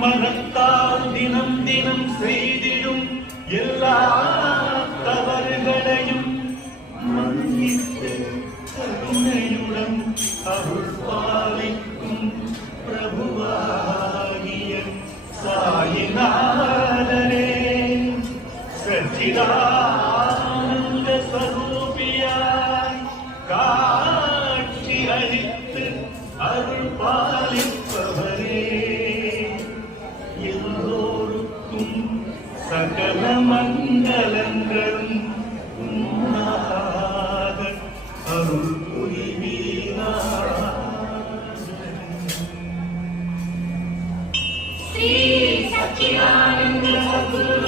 மனத்தால் தினம் தினம் செய்திடும் எல்லா தவறுகளையும் மன்னித்து கருணையுடன் அருள் பாலிக்கும் பிரபுவாகிய சாயிநாதனே, சச்சிதானந்த ஸ்வரூபியாய் காட்சி அளித்து அருள் பாலிப்பவரே, எல்லோருக்கும் சகல மங்களங்களும் உண்டாக அருள் புரிவீராக. श्री सच्चिदानंद सद्गुरु